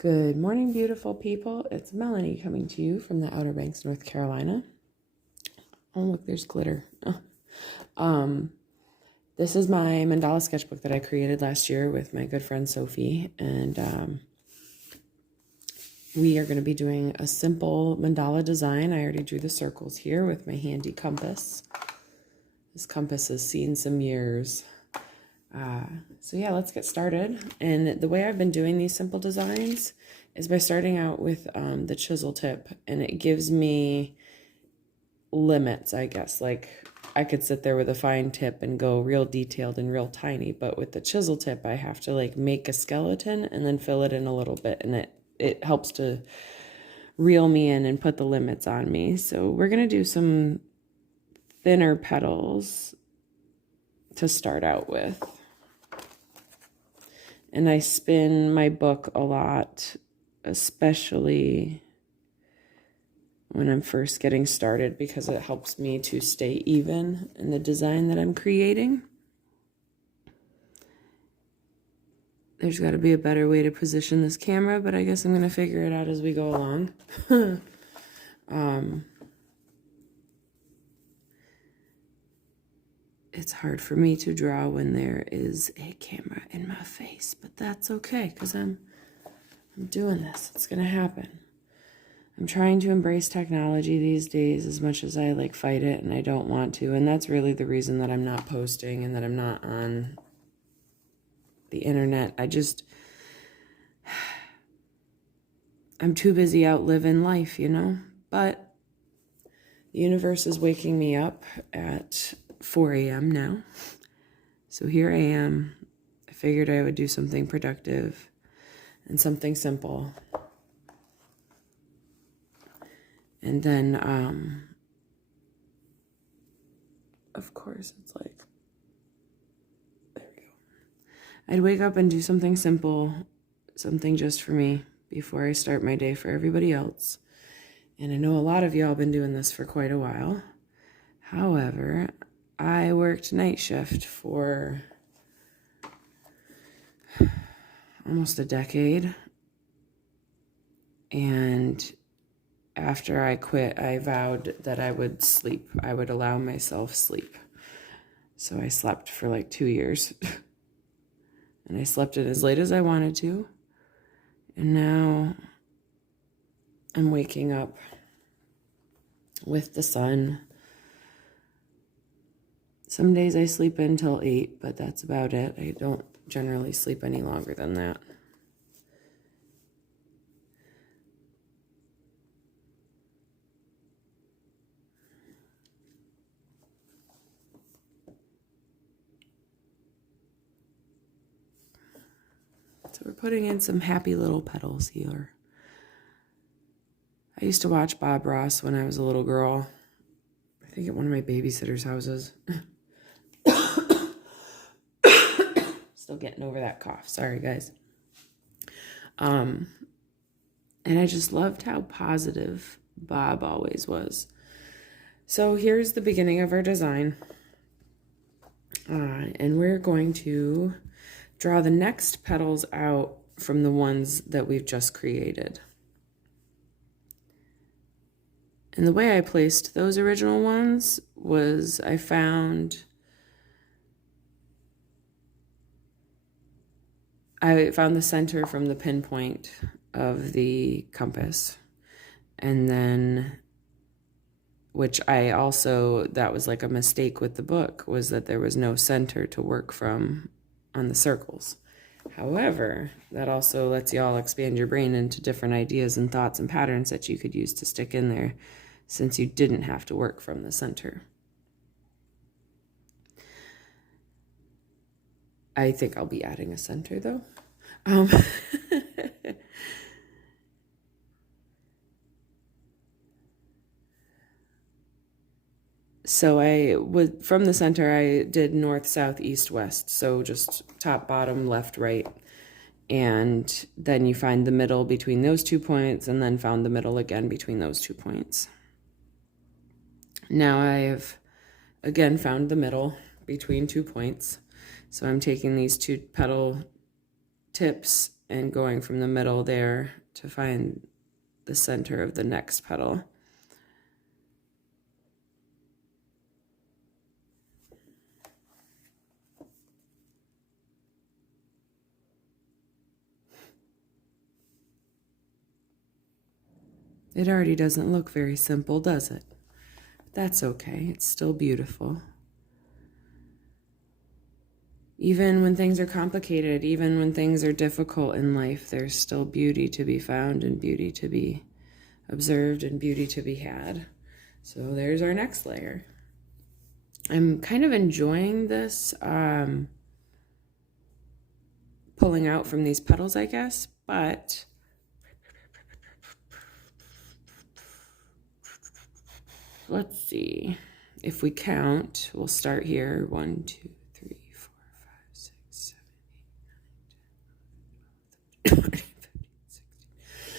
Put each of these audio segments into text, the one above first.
Good morning, beautiful people. It's Melanie coming to you from the Outer Banks, North Carolina. Oh, look, there's glitter. This is my mandala sketchbook that I created last year with my good friend Sophie, and we are going to be doing a simple mandala design. I already drew the circles here with my handy compass. This compass has seen some years. So yeah, let's get started. And the way I've been doing these simple designs is by starting out with the chisel tip, and it gives me limits, I guess. Like I could sit there with a fine tip and go real detailed and real tiny, but with the chisel tip, I have to like make a skeleton and then fill it in a little bit, and it helps to reel me in and put the limits on me. So we're gonna do some thinner petals to start out with. And I spin my book a lot, especially when I'm first getting started, because it helps me to stay even in the design that I'm creating. There's got to be a better way to position this camera, but I guess I'm going to figure it out as we go along. It's hard for me to draw when there is a camera in my face, but that's okay, because I'm doing this. It's going to happen. I'm trying to embrace technology these days as much as I like fight it, and I don't want to. And that's really the reason that I'm not posting and that I'm not on the internet. I'm too busy out living life, you know? But the universe is waking me up at 4 a.m. now. So here I am. I figured I would do something productive and something simple. And then, of course, it's like, there we go. I'd wake up and do something simple, something just for me before I start my day for everybody else. And I know a lot of y'all been doing this for quite a while. However, I worked night shift for almost a decade. And after I quit, I vowed that I would sleep. I would allow myself sleep. So I slept for like 2 years. And I slept in as late as I wanted to. And now I'm waking up with the sun. Some days I sleep until 8, but that's about it. I don't generally sleep any longer than that. So we're putting in some happy little petals here. I used to watch Bob Ross when I was a little girl. I think at one of my babysitter's houses. Still getting over that cough. Sorry, guys. And I just loved how positive Bob always was. So here's the beginning of our design. And we're going to draw the next petals out from the ones that we've just created. And the way I placed those original ones was I found the center from the pinpoint of the compass. And then, that was like a mistake with the book, was that there was no center to work from on the circles. However, that also lets y'all expand your brain into different ideas and thoughts and patterns that you could use to stick in there, since you didn't have to work from the center. I think I'll be adding a center though. So from the center, I did north, south, east, west. So just top, bottom, left, right. And then you find the middle between those 2 points, and then found the middle again between those 2 points. Now I've again found the middle between 2 points. So I'm taking these 2 petal tips and going from the middle there to find the center of the next petal. It already doesn't look very simple, does it? That's okay. It's still beautiful. Even when things are complicated, even when things are difficult in life, there's still beauty to be found and beauty to be observed and beauty to be had. So there's our next layer. I'm kind of enjoying this pulling out from these petals, I guess, but let's see. If we count, we'll start here. 1, 2, 3, 4, 5, 6, 7, 8, 9, 10,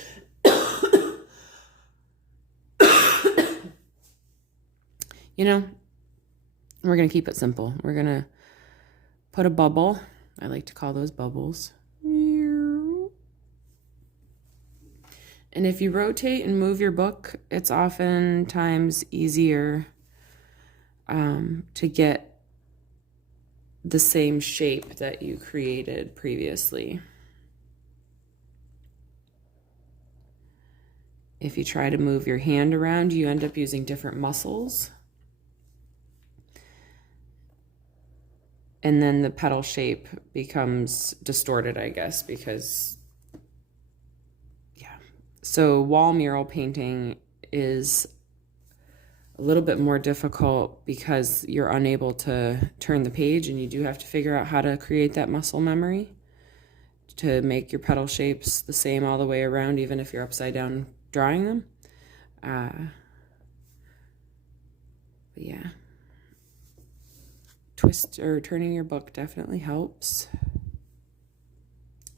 11, 12, 13, 14, 15, 16. You know, we're going to keep it simple. We're going to put a bubble. I like to call those bubbles. And if you rotate and move your book, it's oftentimes easier to get the same shape that you created previously. If you try to move your hand around, you end up using different muscles. And then the petal shape becomes distorted, I guess, because, yeah. So wall mural painting is a little bit more difficult because you're unable to turn the page, and you do have to figure out how to create that muscle memory to make your petal shapes the same all the way around, even if you're upside down drawing them. But yeah. Twist or turning your book definitely helps.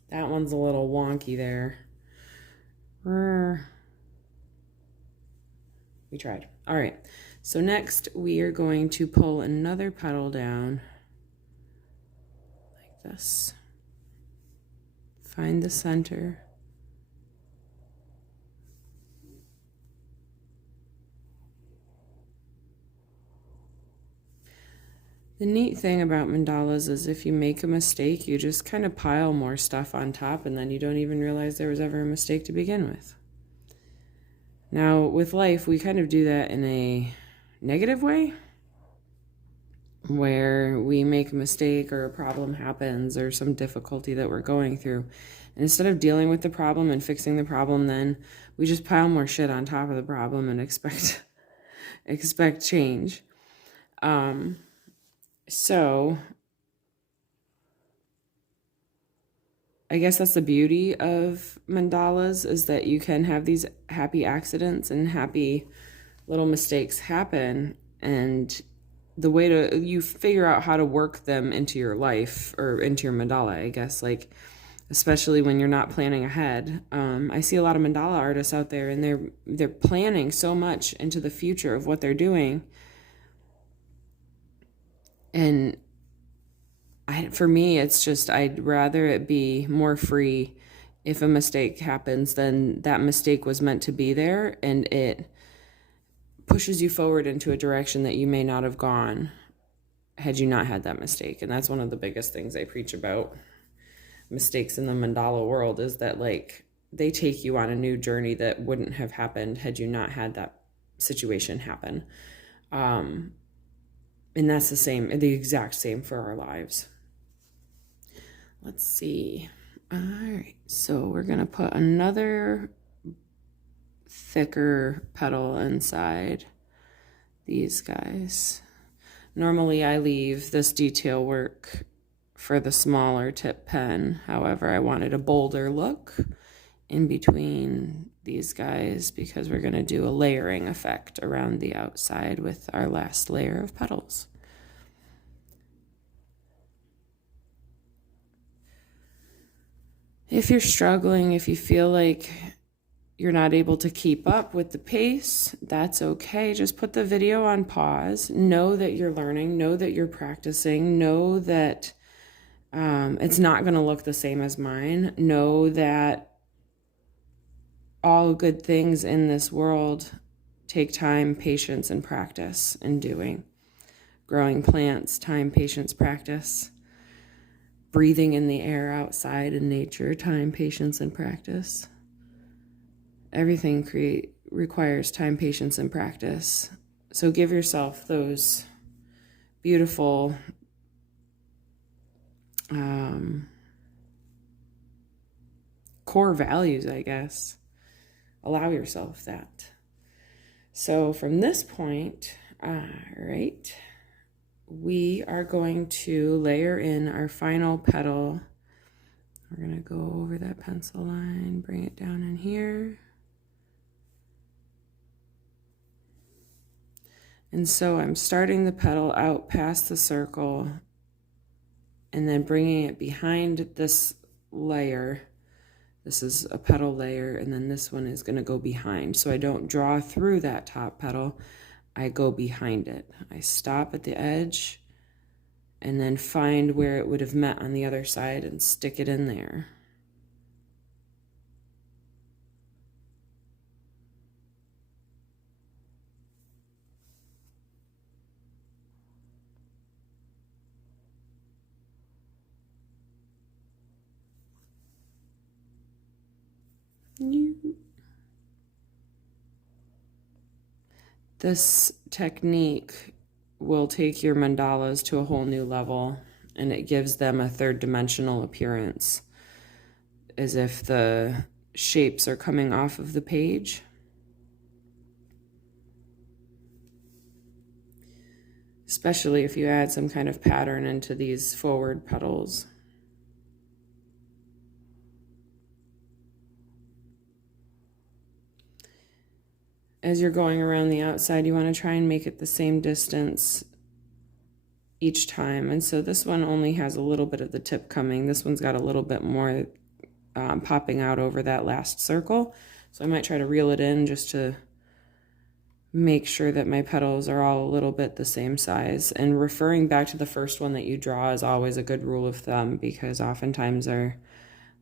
That one's a little wonky there. We tried. All right. So next we are going to pull another petal down like this. Find the center. The neat thing about mandalas is if you make a mistake, you just kind of pile more stuff on top, and then you don't even realize there was ever a mistake to begin with. Now, with life, we kind of do that in a negative way, where we make a mistake or a problem happens or some difficulty that we're going through. And instead of dealing with the problem and fixing the problem, then we just pile more shit on top of the problem and expect change. So I guess that's the beauty of mandalas, is that you can have these happy accidents and happy little mistakes happen, and the way you figure out how to work them into your life or into your mandala, I guess, like especially when you're not planning ahead. I see a lot of mandala artists out there, and they're planning so much into the future of what they're doing. And for me, it's just, I'd rather it be more free. If a mistake happens, then that mistake was meant to be there, and it pushes you forward into a direction that you may not have gone had you not had that mistake. And that's one of the biggest things I preach about mistakes in the mandala world, is that like they take you on a new journey that wouldn't have happened had you not had that situation happen. And that's the exact same for our lives. Let's see. All right, so we're gonna put another thicker petal inside these guys. Normally I leave this detail work for the smaller tip pen. However, I wanted a bolder look in between these guys because we're going to do a layering effect around the outside with our last layer of petals. If you're struggling, if you feel like you're not able to keep up with the pace, that's okay. Just put the video on pause. Know that you're learning. Know that you're practicing. Know that It's not going to look the same as mine. Know that all good things in this world take time, patience, and practice in doing. Growing plants, time, patience, practice. Breathing in the air outside in nature, time, patience, and practice. Everything requires time, patience, and practice. So give yourself those beautiful core values, I guess. Allow yourself that. So from this point, all right, we are going to layer in our final petal. We're going to go over that pencil line, bring it down in here. And so I'm starting the petal out past the circle and then bringing it behind this layer. This is a petal layer, and then this one is going to go behind. So I don't draw through that top petal, I go behind it. I stop at the edge and then find where it would have met on the other side and stick it in there. This technique will take your mandalas to a whole new level, and it gives them a third dimensional appearance, as if the shapes are coming off of the page. Especially if you add some kind of pattern into these forward petals. As you're going around the outside, you want to try and make it the same distance each time. And so this one only has a little bit of the tip coming. This one's got a little bit more popping out over that last circle. So I might try to reel it in just to make sure that my petals are all a little bit the same size. And referring back to the first one that you draw is always a good rule of thumb, because oftentimes our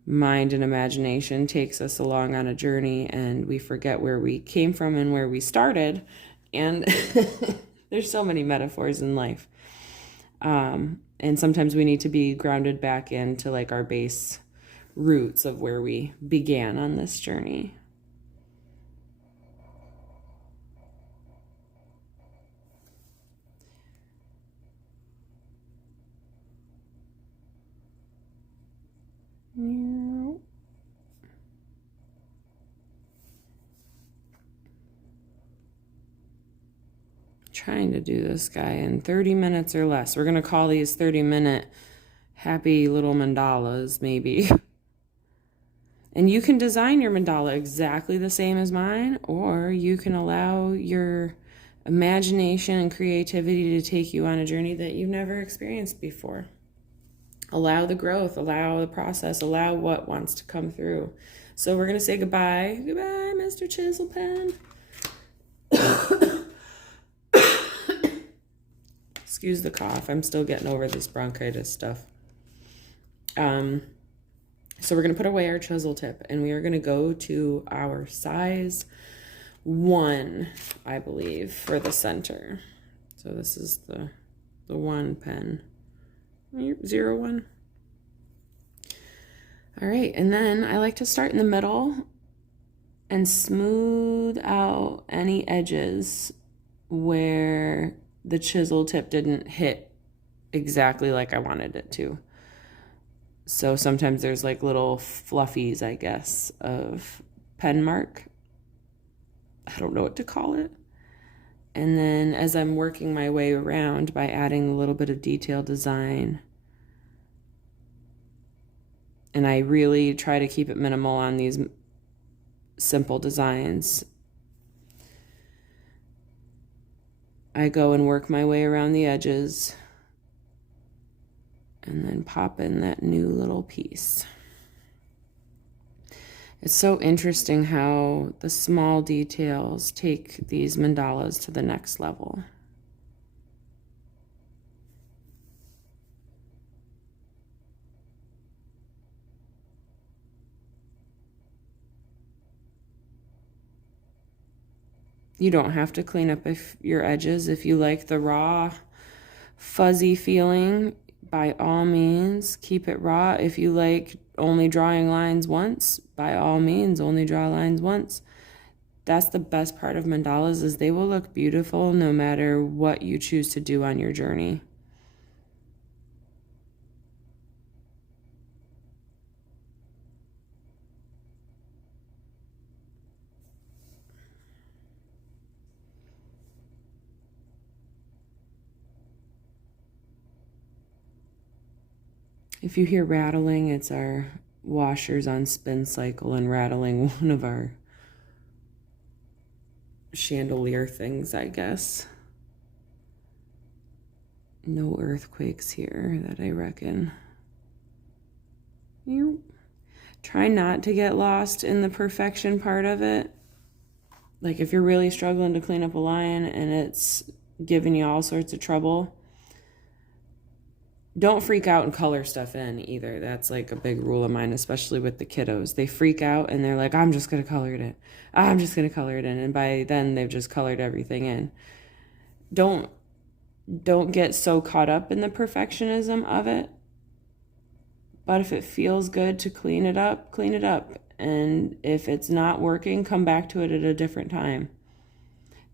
mind and imagination takes us along on a journey and we forget where we came from and where we started. And there's so many metaphors in life. And sometimes we need to be grounded back into like our base roots of where we began on this journey. Trying to do this guy in 30 minutes or less. We're going to call these 30-minute happy little mandalas, maybe. And you can design your mandala exactly the same as mine, or you can allow your imagination and creativity to take you on a journey that you've never experienced before. Allow the growth, allow the process, allow what wants to come through. So we're going to say goodbye. Goodbye, Mr. Chisel Pen. Excuse the cough. I'm still getting over this bronchitis stuff. So we're going to put away our chisel tip, and we are going to go to our size 1, I believe, for the center. So this is the 1 pen. 01. All right, and then I like to start in the middle and smooth out any edges where the chisel tip didn't hit exactly like I wanted it to. So sometimes there's like little fluffies, I guess, of pen mark. I don't know what to call it. And then as I'm working my way around by adding a little bit of detail design, and I really try to keep it minimal on these simple designs, I go and work my way around the edges and then pop in that new little piece. It's so interesting how the small details take these mandalas to the next level. You don't have to clean up your edges. If you like the raw, fuzzy feeling, by all means, keep it raw. If you like only drawing lines once, by all means, only draw lines once. That's the best part of mandalas, is they will look beautiful no matter what you choose to do on your journey. If you hear rattling, it's our washers on spin cycle and rattling one of our chandelier things, I guess. No earthquakes here that I reckon. You try not to get lost in the perfection part of it. Like if you're really struggling to clean up a line and it's giving you all sorts of trouble, don't freak out and color stuff in either. That's like a big rule of mine, especially with the kiddos. They freak out and they're like, I'm just going to color it in. I'm just going to color it in. And by then they've just colored everything in. Don't get so caught up in the perfectionism of it. But if it feels good to clean it up, clean it up. And if it's not working, come back to it at a different time.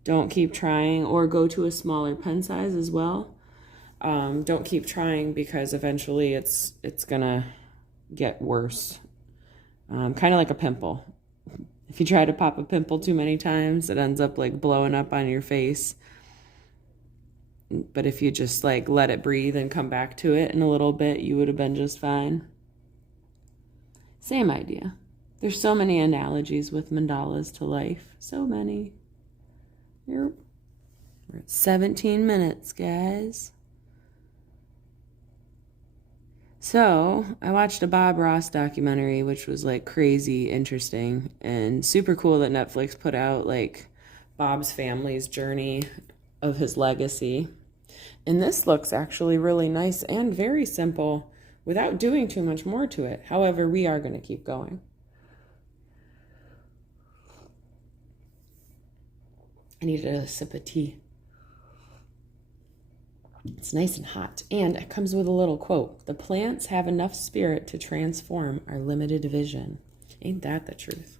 Don't keep trying, or go to a smaller pen size as well. Don't keep trying, because eventually it's gonna get worse. Kind of like a pimple. If you try to pop a pimple too many times, it ends up like blowing up on your face. But if you just like let it breathe and come back to it in a little bit, you would have been just fine. Same idea. There's so many analogies with mandalas to life. So many. We're at 17 minutes, guys. So I watched a Bob Ross documentary, which was like crazy interesting and super cool that Netflix put out like Bob's family's journey of his legacy. And this looks actually really nice and very simple without doing too much more to it. However, we are going to keep going. I needed a sip of tea. It's nice and hot, and it comes with a little quote. The plants have enough spirit to transform our limited vision. Ain't that the truth?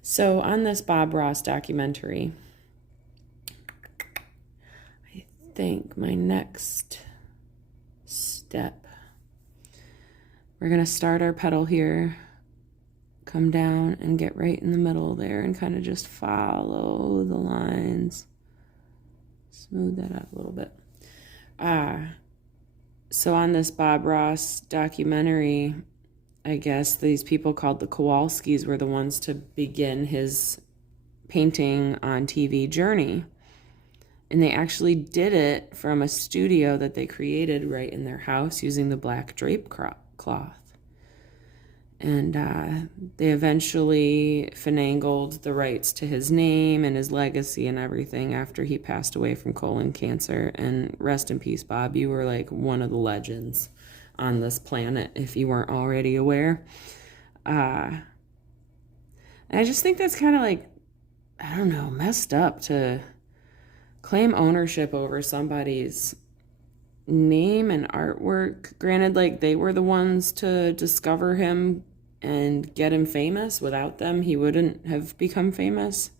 So on this Bob Ross documentary, I think my next step, we're going to start our petal here, come down and get right in the middle there and kind of just follow the lines. Smooth that out a little bit. So on this Bob Ross documentary, I guess these people called the Kowalskis were the ones to begin his painting on TV journey. And they actually did it from a studio that they created right in their house using the black drape cloth. And they eventually finagled the rights to his name and his legacy and everything after he passed away from colon cancer. And rest in peace, Bob. You were like one of the legends on this planet, if you weren't already aware. And I just think that's kind of like, I don't know, messed up to claim ownership over somebody's name and artwork. Granted, like they were the ones to discover him and get him famous. Without them, he wouldn't have become famous.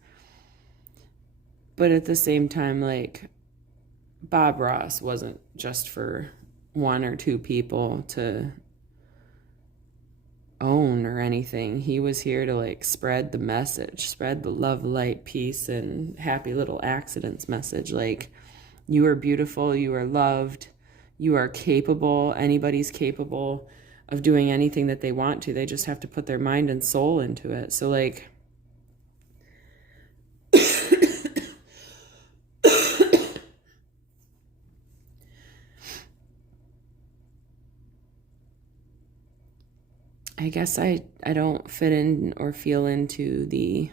But at the same time, like Bob Ross wasn't just for one or two people to own or anything. He was here to like spread the message, spread the love, light, peace, and happy little accidents message. Like, you are beautiful, you are loved, you are capable. Anybody's capable of doing anything that they want to. They just have to put their mind and soul into it. So like, I guess I don't fit in or feel into the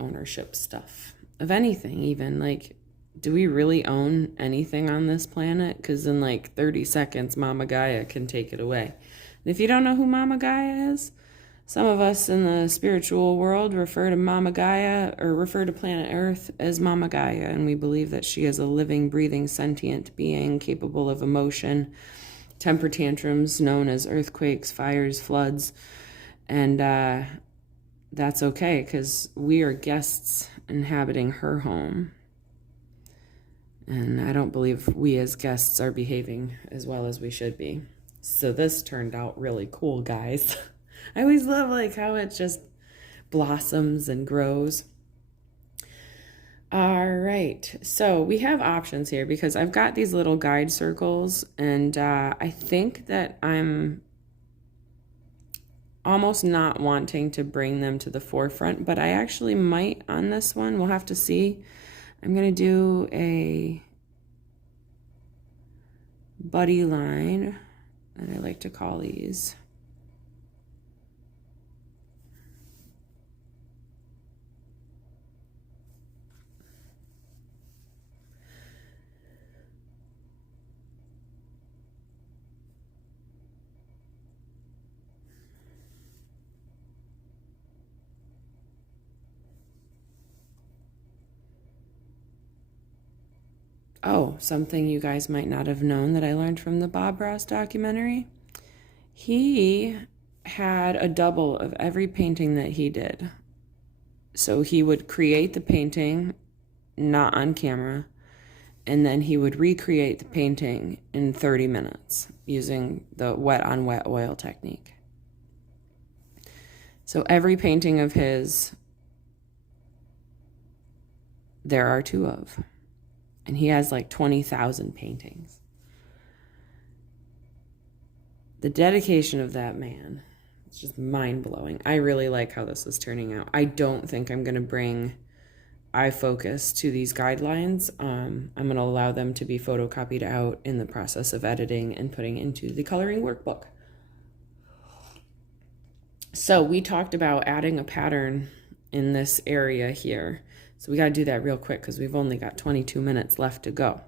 ownership stuff of anything. Even like, do we really own anything on this planet? Because in like 30 seconds, Mama Gaia can take it away. And if you don't know who Mama Gaia is, Some of us in the spiritual world refer to Mama Gaia, or refer to planet Earth as Mama Gaia, and we believe that she is a living, breathing, sentient being capable of emotion, temper tantrums known as earthquakes, fires, floods, and that's okay because we are guests inhabiting her home. And I don't believe we as guests are behaving as well as we should be. So this turned out really cool, guys. I always love like how it just blossoms and grows. All right, so we have options here because I've got these little guide circles, and I think that I'm almost not wanting to bring them to the forefront, but I actually might on this one. We'll have to see. I'm going to do a buddy line, and I like to call these. Oh, something you guys might not have known that I learned from the Bob Ross documentary. He had a double of every painting that he did. So he would create the painting, not on camera, and then he would recreate the painting in 30 minutes using the wet on wet oil technique. So every painting of his, there are 2 of. And he has like 20,000 paintings. The dedication of that man, it's just mind-blowing. I really like how this is turning out. I don't think I'm going to bring eye focus to these guidelines. I'm going to allow them to be photocopied out in the process of editing and putting into the coloring workbook. So we talked about adding a pattern in this area here. So we got to do that real quick because we've only got 22 minutes left to go.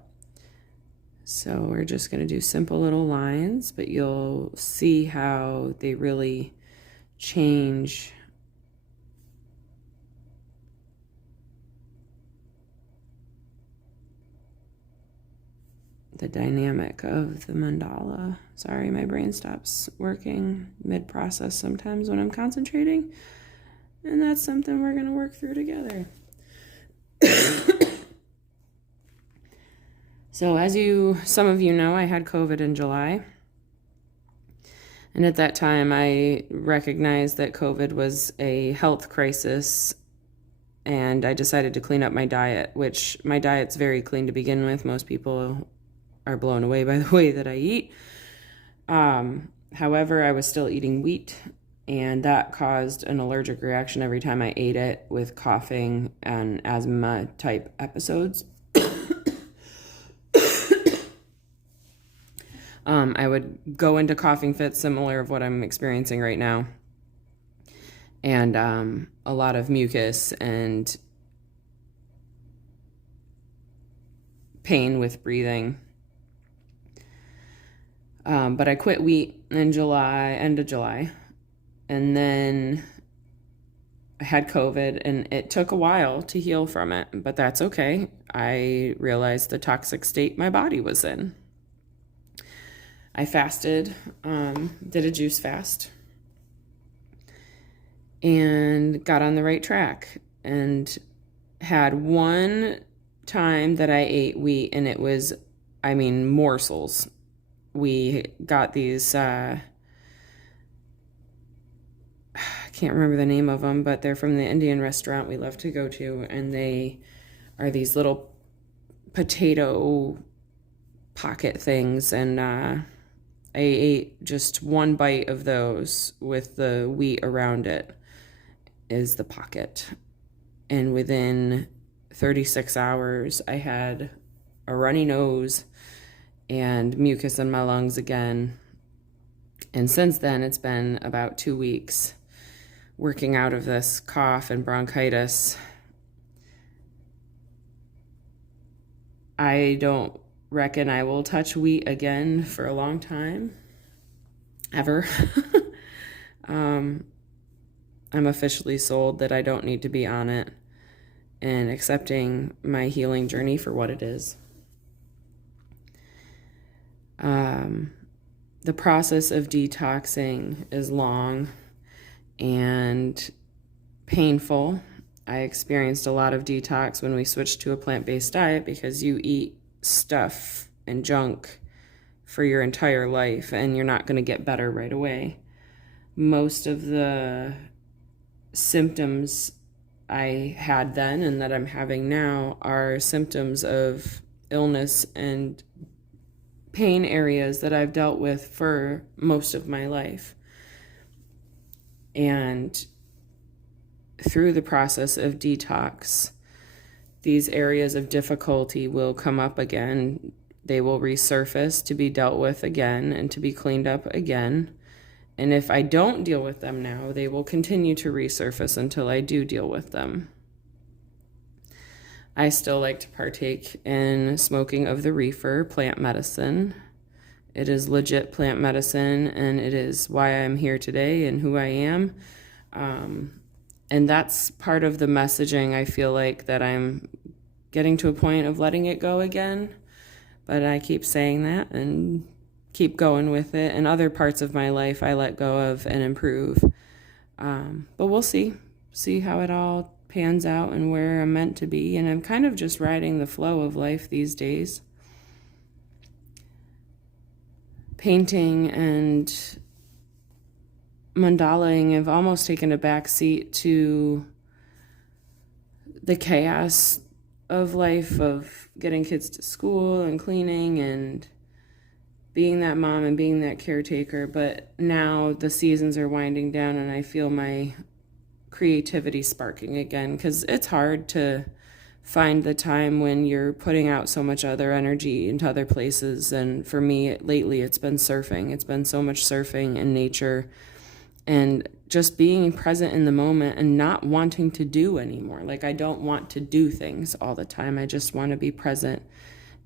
So we're just going to do simple little lines, but you'll see how they really change the dynamic of the mandala. Sorry, my brain stops working mid-process sometimes when I'm concentrating, and that's something we're going to work through together. So as some of you know, I had COVID in July. And at that time, I recognized that COVID was a health crisis, and I decided to clean up my diet, which my diet's very clean to begin with. Most people are blown away by the way that I eat. However, I was still eating wheat, and that caused an allergic reaction every time I ate it, with coughing and asthma type episodes. I would go into coughing fits similar of what I'm experiencing right now, and a lot of mucus and pain with breathing. But I quit wheat in end of July, and then I had COVID, and it took a while to heal from it, but that's okay. I realized the toxic state my body was in. I fasted, did a juice fast, and got on the right track, and had one time that I ate wheat, and it was, morsels. We got these, I can't remember the name of them, but they're from the Indian restaurant we love to go to, and they are these little potato pocket things, and I ate just one bite of those with the wheat around it is the pocket. And within 36 hours, I had a runny nose and mucus in my lungs again. And since then, it's been about 2 weeks working out of this cough and bronchitis. I don't reckon I will touch wheat again for a long time, ever. I'm officially sold that I don't need to be on it, and accepting my healing journey for what it is. The process of detoxing is long and painful. I experienced a lot of detox when we switched to a plant-based diet, because you eat stuff and junk for your entire life and you're not going to get better right away. Most of the symptoms I had then and that I'm having now are symptoms of illness and pain areas that I've dealt with for most of my life. And through the process of detox, these areas of difficulty will come up again. They will resurface to be dealt with again and to be cleaned up again. And if I don't deal with them now, they will continue to resurface until I do deal with them. I still like to partake in smoking of the reefer plant medicine. It is legit plant medicine, and it is why I'm here today and who I am. And that's part of the messaging. I feel like that I'm getting to a point of letting it go again, but I keep saying that and keep going with it. And other parts of my life I let go of and improve. But we'll see how it all pans out and where I'm meant to be. And I'm kind of just riding the flow of life these days. Painting and mandalaing have almost taken a back seat to the chaos of life, of getting kids to school and cleaning and being that mom and being that caretaker. But now the seasons are winding down and I feel my creativity sparking again, because it's hard to find the time when you're putting out so much other energy into other places. And for me lately, it's been surfing. It's been so much surfing and nature and just being present in the moment and not wanting to do anymore. Like, I don't want to do things all the time. I just want to be present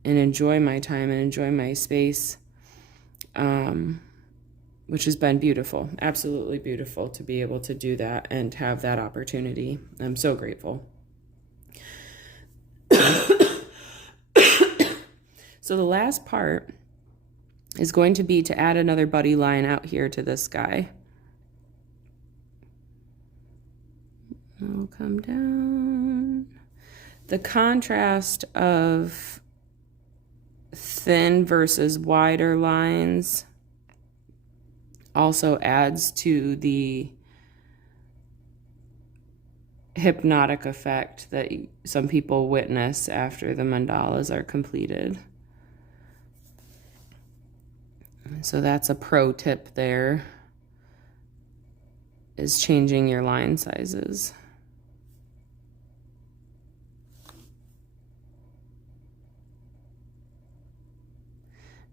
and enjoy my time and enjoy my space, which has been beautiful, absolutely beautiful to be able to do that and have that opportunity. I'm so grateful. So the last part is going to be to add another buddy line out here to this guy. I'll come down. The contrast of thin versus wider lines also adds to the hypnotic effect that some people witness after the mandalas are completed. So that's a pro tip there, is changing your line sizes.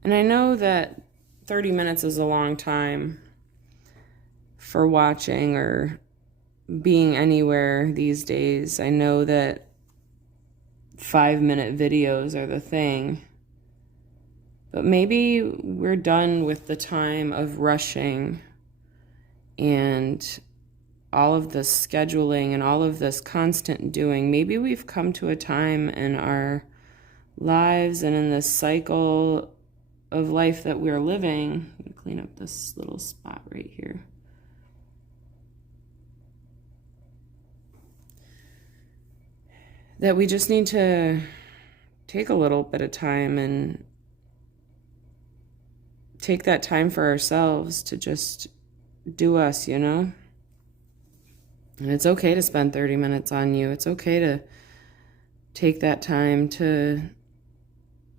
And I know that 30 minutes is a long time for watching or being anywhere these days. I know that 5-minute videos are the thing. But maybe we're done with the time of rushing and all of this scheduling and all of this constant doing. Maybe we've come to a time in our lives and in this cycle of life that we're living. I'm going to clean up this little spot right here. That we just need to take a little bit of time and take that time for ourselves to just do us, you know? And it's okay to spend 30 minutes on you. It's okay to take that time to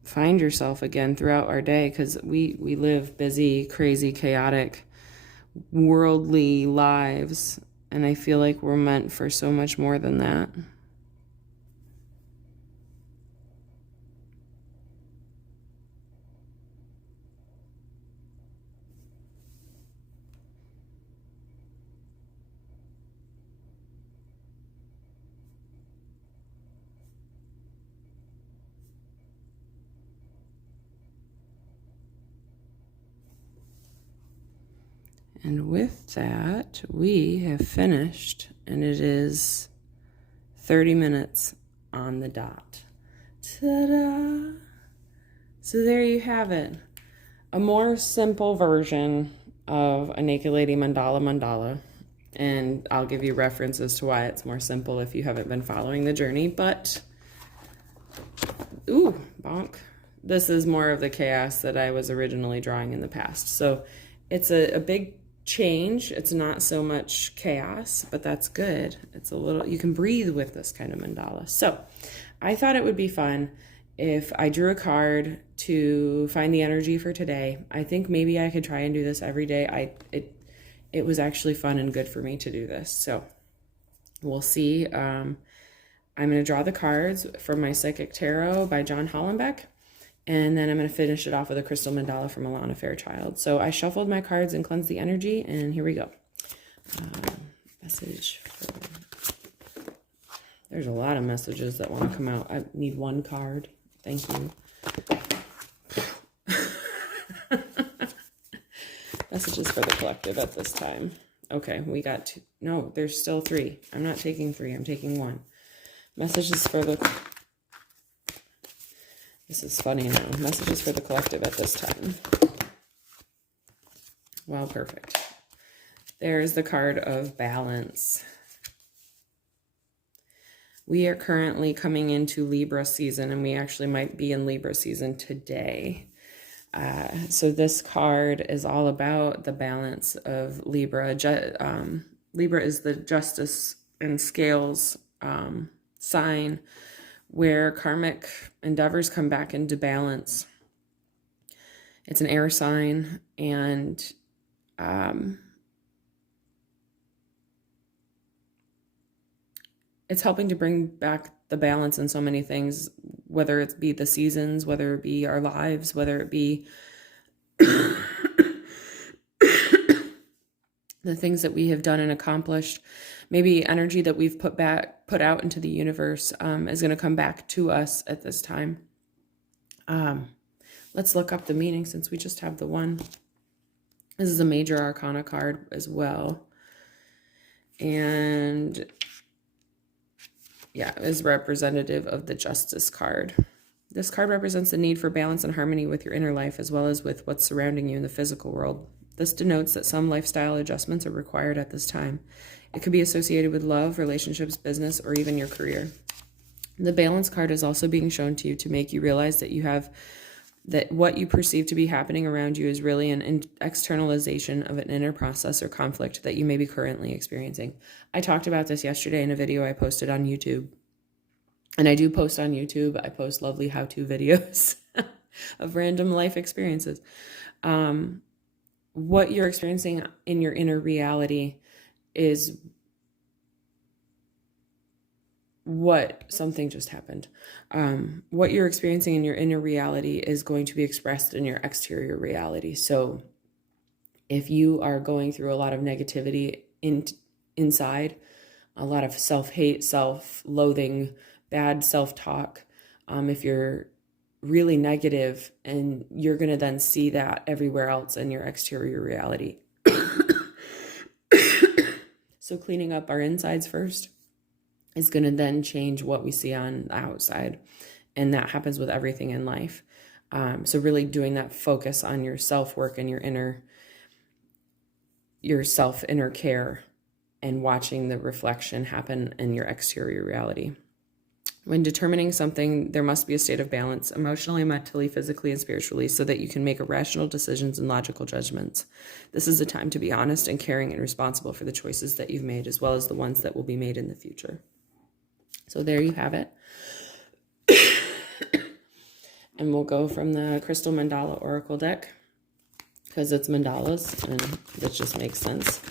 find yourself again throughout our day, because we live busy, crazy, chaotic, worldly lives. And I feel like we're meant for so much more than that. And with that, we have finished, and it is 30 minutes on the dot. Ta-da! So there you have it. A more simple version of a Naked Lady mandala. And I'll give you references to why it's more simple if you haven't been following the journey. But, ooh, bonk. This is more of the chaos that I was originally drawing in the past. So it's a big change. It's not so much chaos, but that's good. It's a little, you can breathe with this kind of mandala. So I thought it would be fun if I drew a card to find the energy for today. I think maybe I could try and do this every day. It was actually fun and good for me to do this. So we'll see. I'm going to draw the cards from my Psychic Tarot by John Hollenbeck. And then I'm going to finish it off with a crystal mandala from Alana Fairchild. So I shuffled my cards and cleansed the energy, and here we go. Message for... There's a lot of messages that want to come out. I need one card. Thank you. Messages for the collective at this time. Okay, we got two. No, there's still three. I'm not taking three. I'm taking one. Messages for the... This is funny now. Messages for the collective at this time. Wow, perfect. There's the card of balance. We are currently coming into Libra season, and we actually might be in Libra season today. So this card is all about the balance of Libra. Libra is the justice and scales sign, where karmic endeavors come back into balance. It's an air sign, and it's helping to bring back the balance in so many things, whether it be the seasons, whether it be our lives, whether it be the things that we have done and accomplished. Maybe energy that we've put out into the universe is going to come back to us at this time. Let's look up the meaning since we just have the one. This is a major arcana card as well. And yeah, is representative of the Justice card. This card represents the need for balance and harmony with your inner life, as well as with what's surrounding you in the physical world. This denotes that some lifestyle adjustments are required at this time. It could be associated with love, relationships, business, or even your career. The balance card is also being shown to you to make you realize that what you perceive to be happening around you is really an externalization of an inner process or conflict that you may be currently experiencing. I talked about this yesterday in a video I posted on YouTube. And I do post on YouTube. I post lovely how-to videos of random life experiences. What you're experiencing in your inner reality is what something just happened. What you're experiencing in your inner reality is going to be expressed in your exterior reality. So if you are going through a lot of negativity inside, a lot of self-hate, self-loathing, bad self-talk, if you're really negative, and you're going to then see that everywhere else in your exterior reality. So cleaning up our insides first is going to then change what we see on the outside. And that happens with everything in life. So really doing that focus on your self-work and your inner care, and watching the reflection happen in your exterior reality. When determining something, there must be a state of balance emotionally, mentally, physically, and spiritually, so that you can make rational decisions and logical judgments. This is a time to be honest and caring and responsible for the choices that you've made, as well as the ones that will be made in the future. So there you have it. And we'll go from the Crystal Mandala Oracle deck, because it's mandalas, and that just makes sense.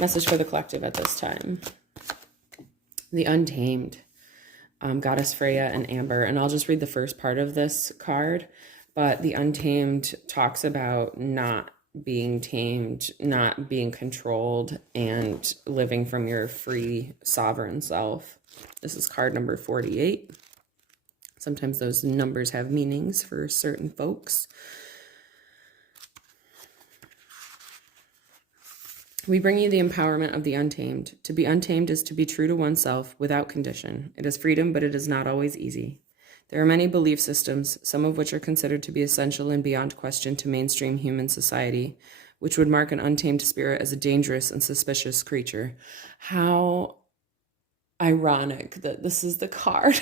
Message for the collective at this time. The Untamed. Goddess Freya and Amber. And I'll just read the first part of this card. But the Untamed talks about not being tamed, not being controlled, and living from your free, sovereign self. This is card number 48. Sometimes those numbers have meanings for certain folks. We bring you the empowerment of the untamed. To be untamed is to be true to oneself without condition. It is freedom, but it is not always easy. There are many belief systems, some of which are considered to be essential and beyond question to mainstream human society, which would mark an untamed spirit as a dangerous and suspicious creature. How ironic that this is the card.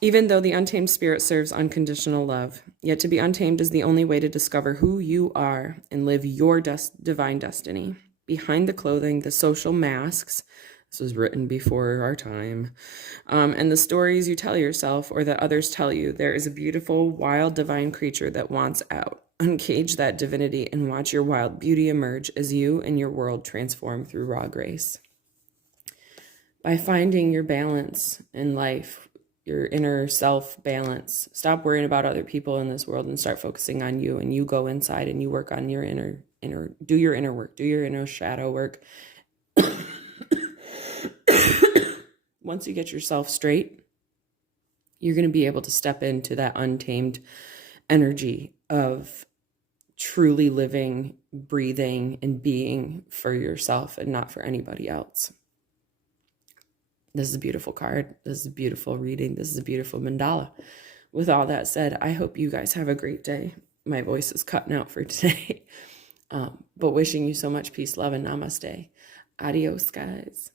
Even though the untamed spirit serves unconditional love, yet to be untamed is the only way to discover who you are and live your divine destiny. Behind the clothing, the social masks, this was written before our time, and the stories you tell yourself or that others tell you, there is a beautiful, wild, divine creature that wants out. Uncage that divinity and watch your wild beauty emerge as you and your world transform through raw grace. By finding your balance in life, your inner self balance, stop worrying about other people in this world and start focusing on you, and you go inside and you work on your do your inner work, do your inner shadow work. Once you get yourself straight, you're going to be able to step into that untamed energy of truly living, breathing, and being for yourself and not for anybody else. This is a beautiful card. This is a beautiful reading. This is a beautiful mandala. With all that said, I hope you guys have a great day. My voice is cutting out for today. But wishing you so much peace, love, and namaste. Adios, guys.